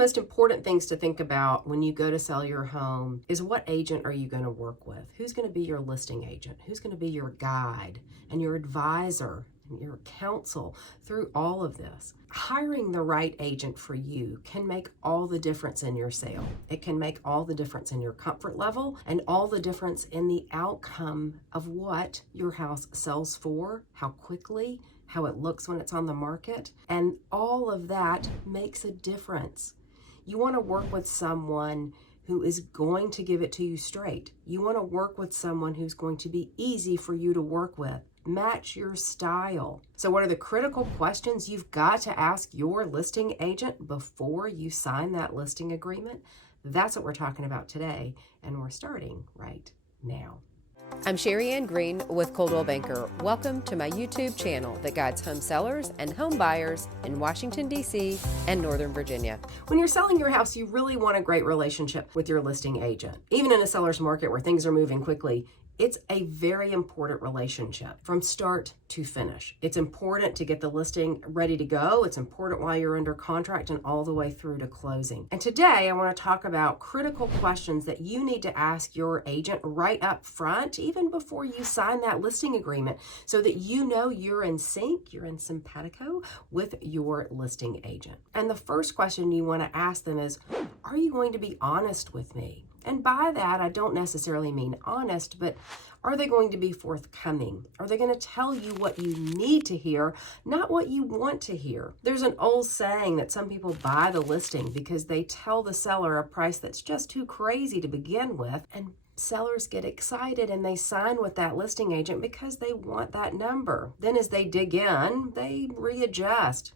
most important things to think about when you go to sell your home is what agent are you going to work with? Who's going to be your listing agent? Who's going to be your guide and your advisor and your counsel through all of this? Hiring the right agent for you can make all the difference in your sale. It can make all the difference in your comfort level and all the difference in the outcome of what your house sells for, how quickly, how it looks when it's on the market, and all of that makes a difference. You want to work with someone who is going to give it to you straight. You want to work with someone who's going to be easy for you to work with. Match your style. So what are the critical questions you've got to ask your listing agent before you sign that listing agreement? That's what we're talking about today, and we're starting right now. I'm Sherri Ann Green with Coldwell Banker. Welcome to my YouTube channel that guides home sellers and home buyers in Washington, D.C. and Northern Virginia. When you're selling your house, you really want a great relationship with your listing agent. Even in a seller's market where things are moving quickly, it's a very important relationship from start to finish. It's important to get the listing ready to go. It's important while you're under contract and all the way through to closing. And today I want to talk about critical questions that you need to ask your agent right up front, even before you sign that listing agreement, so that you know you're in sync, you're in simpatico with your listing agent. And the first question you want to ask them is, are you going to be honest with me? And by that, I don't necessarily mean honest, but are they going to be forthcoming? Are they going to tell you what you need to hear, not what you want to hear? There's an old saying that some people buy the listing because they tell the seller a price that's just too crazy to begin with, and sellers get excited and they sign with that listing agent because they want that number. Then as they dig in, they readjust.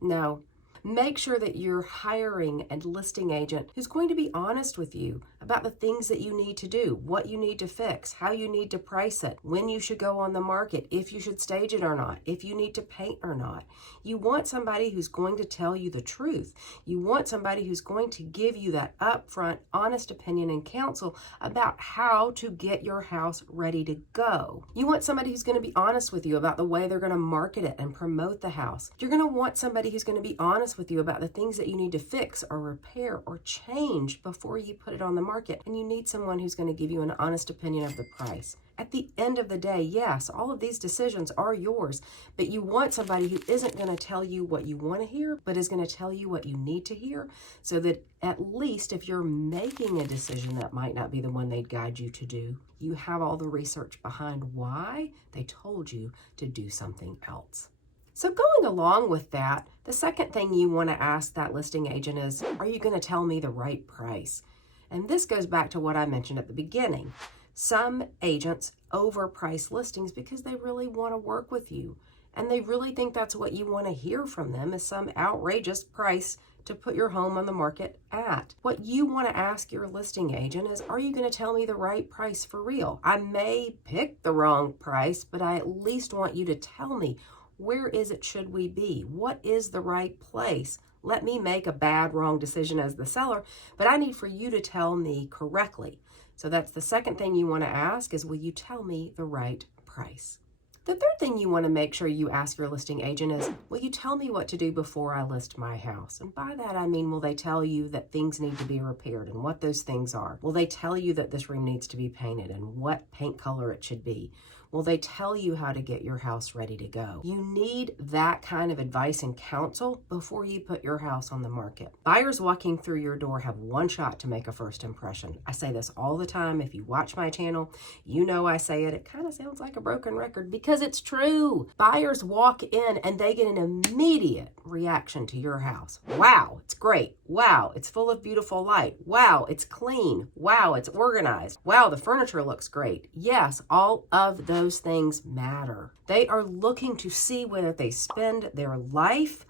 No. Make sure that you're hiring a listing agent who's going to be honest with you about the things that you need to do, what you need to fix, how you need to price it, when you should go on the market, if you should stage it or not, if you need to paint or not. You want somebody who's going to tell you the truth. You want somebody who's going to give you that upfront, honest opinion and counsel about how to get your house ready to go. You want somebody who's going to be honest with you about the way they're going to market it and promote the house. You're going to want somebody who's going to be honest with you about the things that you need to fix or repair or change before you put it on the market. And you need someone who's going to give you an honest opinion of the price. At the end of the day, yes, all of these decisions are yours, but you want somebody who isn't going to tell you what you want to hear, but is going to tell you what you need to hear, so that at least if you're making a decision that might not be the one they'd guide you to do, you have all the research behind why they told you to do something else. So going along with that, the second thing you want to ask that listing agent is, are you going to tell me the right price? And this goes back to what I mentioned at the beginning. Some agents overprice listings because they really want to work with you. And they really think that's what you want to hear from them, is some outrageous price to put your home on the market at. What you want to ask your listing agent is, are you going to tell me the right price for real? I may pick the wrong price, but I at least want you to tell me, where is it should we be? What is the right place? Let me make a bad, wrong decision as the seller, but I need for you to tell me correctly. So that's the second thing you want to ask is, will you tell me the right price? The third thing you want to make sure you ask your listing agent is, will you tell me what to do before I list my house? And by that I mean, will they tell you that things need to be repaired and what those things are? Will they tell you that this room needs to be painted and what paint color it should be? Will they tell you how to get your house ready to go? You need that kind of advice and counsel before you put your house on the market. Buyers walking through your door have one shot to make a first impression. I say this all the time. If you watch my channel, you know I say it. It kind of sounds like a broken record because it's true. Buyers walk in and they get an immediate reaction to your house. Wow, it's great. Wow, it's full of beautiful light. Wow, it's clean. Wow, it's organized. Wow, the furniture looks great. Yes, all of those things matter. They are looking to see whether they spend their life,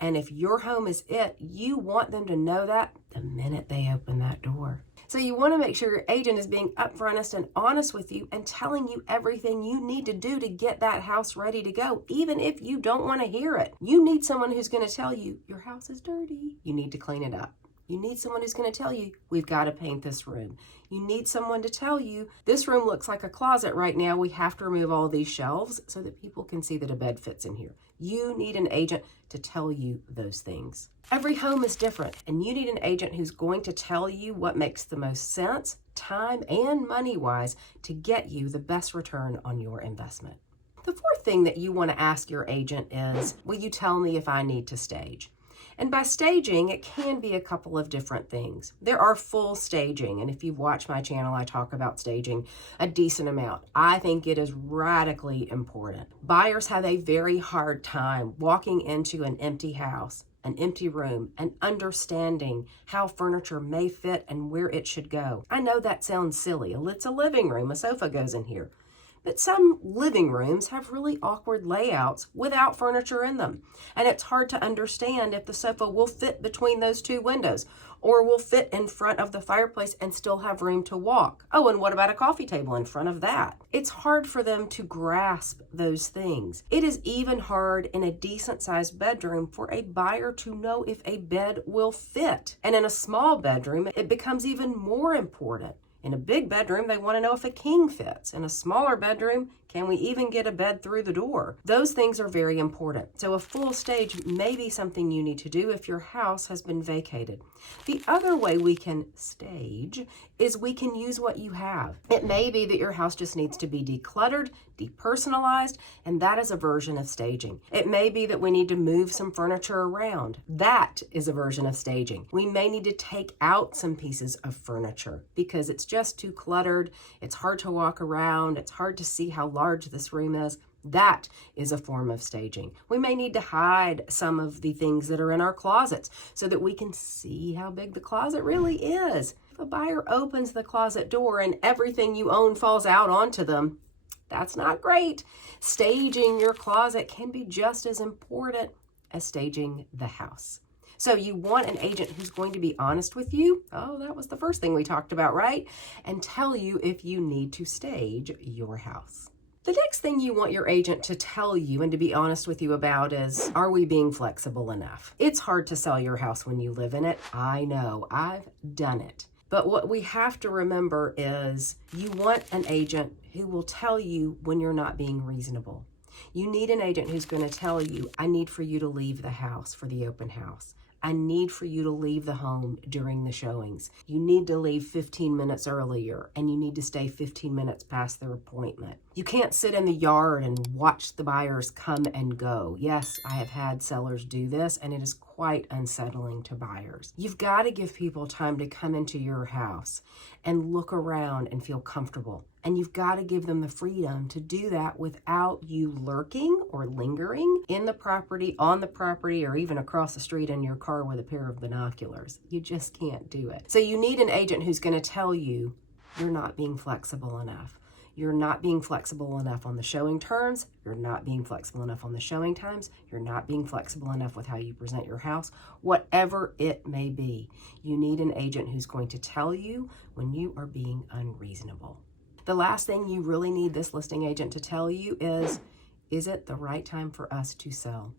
and if your home is it, you want them to know that the minute they open that door. So you want to make sure your agent is being upfront and honest with you and telling you everything you need to do to get that house ready to go, even if you don't want to hear it. You need someone who's going to tell you your house is dirty. You need to clean it up. You need someone who's going to tell you, we've got to paint this room. You need someone to tell you, this room looks like a closet right now. We have to remove all these shelves so that people can see that a bed fits in here. You need an agent to tell you those things. Every home is different, and you need an agent who's going to tell you what makes the most sense, time and money-wise, to get you the best return on your investment. The fourth thing that you want to ask your agent is, will you tell me if I need to stage? And by staging, it can be a couple of different things. There are full staging, and if you've watched my channel, I talk about staging a decent amount. I think it is radically important. Buyers have a very hard time walking into an empty house, an empty room, and understanding how furniture may fit and where it should go. I know that sounds silly. It's a living room, a sofa goes in here. But some living rooms have really awkward layouts without furniture in them. And it's hard to understand if the sofa will fit between those two windows or will fit in front of the fireplace and still have room to walk. Oh, and what about a coffee table in front of that? It's hard for them to grasp those things. It is even hard in a decent sized bedroom for a buyer to know if a bed will fit. And in a small bedroom, it becomes even more important. In a big bedroom, they want to know if a king fits. In a smaller bedroom, can we even get a bed through the door? Those things are very important. So a full stage may be something you need to do if your house has been vacated. The other way we can stage is we can use what you have. It may be that your house just needs to be decluttered, depersonalized, and that is a version of staging. It may be that we need to move some furniture around. That is a version of staging. We may need to take out some pieces of furniture because it's just too cluttered. It's hard to walk around. It's hard to see how large this room is. That is a form of staging. We may need to hide some of the things that are in our closets so that we can see how big the closet really is. If a buyer opens the closet door and everything you own falls out onto them, that's not great. Staging your closet can be just as important as staging the house. So you want an agent who's going to be honest with you. Oh, that was the first thing we talked about, right? And tell you if you need to stage your house. The next thing you want your agent to tell you and to be honest with you about is, are we being flexible enough? It's hard to sell your house when you live in it. I know, I've done it. But what we have to remember is you want an agent who will tell you when you're not being reasonable. You need an agent who's going to tell you, I need for you to leave the house for the open house. I need for you to leave the home during the showings. You need to leave 15 minutes earlier, and you need to stay 15 minutes past their appointment. You can't sit in the yard and watch the buyers come and go. Yes, I have had sellers do this, and it is quite unsettling to buyers. You've got to give people time to come into your house and look around and feel comfortable. And you've got to give them the freedom to do that without you lurking or lingering in the property, on the property, or even across the street in your car with a pair of binoculars. You just can't do it. So you need an agent who's going to tell you you're not being flexible enough. You're not being flexible enough on the showing terms. You're not being flexible enough on the showing times. You're not being flexible enough with how you present your house. Whatever it may be, you need an agent who's going to tell you when you are being unreasonable. The last thing you really need this listing agent to tell you is it the right time for us to sell?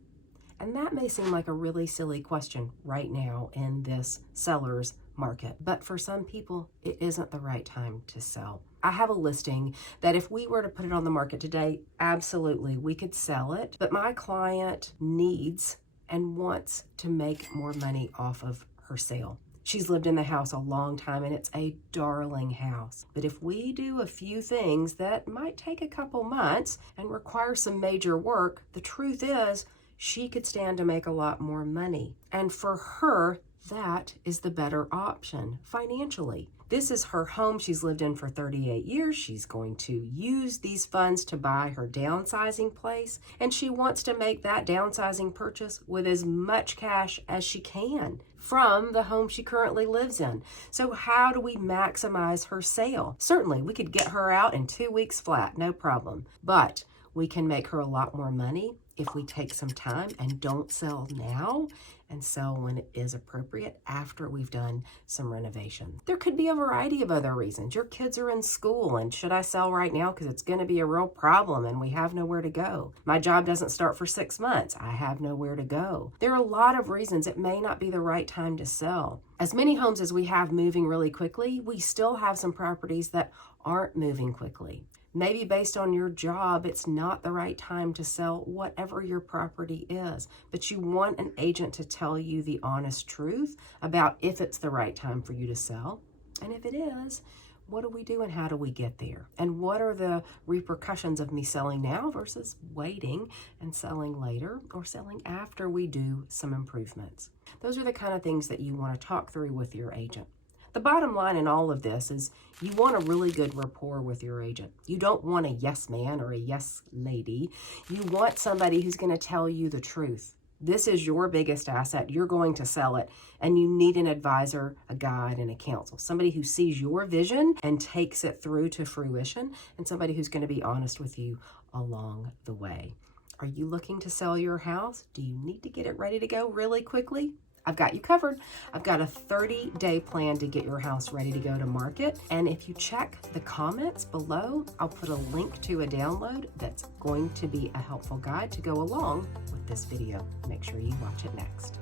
And that may seem like a really silly question right now in this seller's market, but for some people, it isn't the right time to sell. I have a listing that if we were to put it on the market today, absolutely, we could sell it, but my client needs and wants to make more money off of her sale. She's lived in the house a long time and it's a darling house. But if we do a few things that might take a couple months and require some major work, the truth is she could stand to make a lot more money. And for her, that is the better option financially. This is her home she's lived in for 38 years. She's going to use these funds to buy her downsizing place, and she wants to make that downsizing purchase with as much cash as she can from the home she currently lives in. So how do we maximize her sale? Certainly, we could get her out in 2 weeks flat, no problem. But we can make her a lot more money if we take some time and don't sell now and sell when it is appropriate after we've done some renovation. There could be a variety of other reasons. Your kids are in school, and should I sell right now because it's going to be a real problem and we have nowhere to go? My job doesn't start for 6 months. I have nowhere to go. There are a lot of reasons it may not be the right time to sell. As many homes as we have moving really quickly, we still have some properties that aren't moving quickly. Maybe based on your job, it's not the right time to sell whatever your property is, but you want an agent to tell you the honest truth about if it's the right time for you to sell. And if it is, what do we do and how do we get there? And what are the repercussions of me selling now versus waiting and selling later, or selling after we do some improvements? Those are the kind of things that you want to talk through with your agent. The bottom line in all of this is you want a really good rapport with your agent. You don't want a yes man or a yes lady. You want somebody who's going to tell you the truth. This is your biggest asset. You're going to sell it, and you need an advisor, a guide, and a counsel. Somebody who sees your vision and takes it through to fruition, and somebody who's going to be honest with you along the way. Are you looking to sell your house? Do you need to get it ready to go really quickly? I've got you covered. I've got a 30-day plan to get your house ready to go to market. And if you check the comments below, I'll put a link to a download that's going to be a helpful guide to go along with this video. Make sure you watch it next.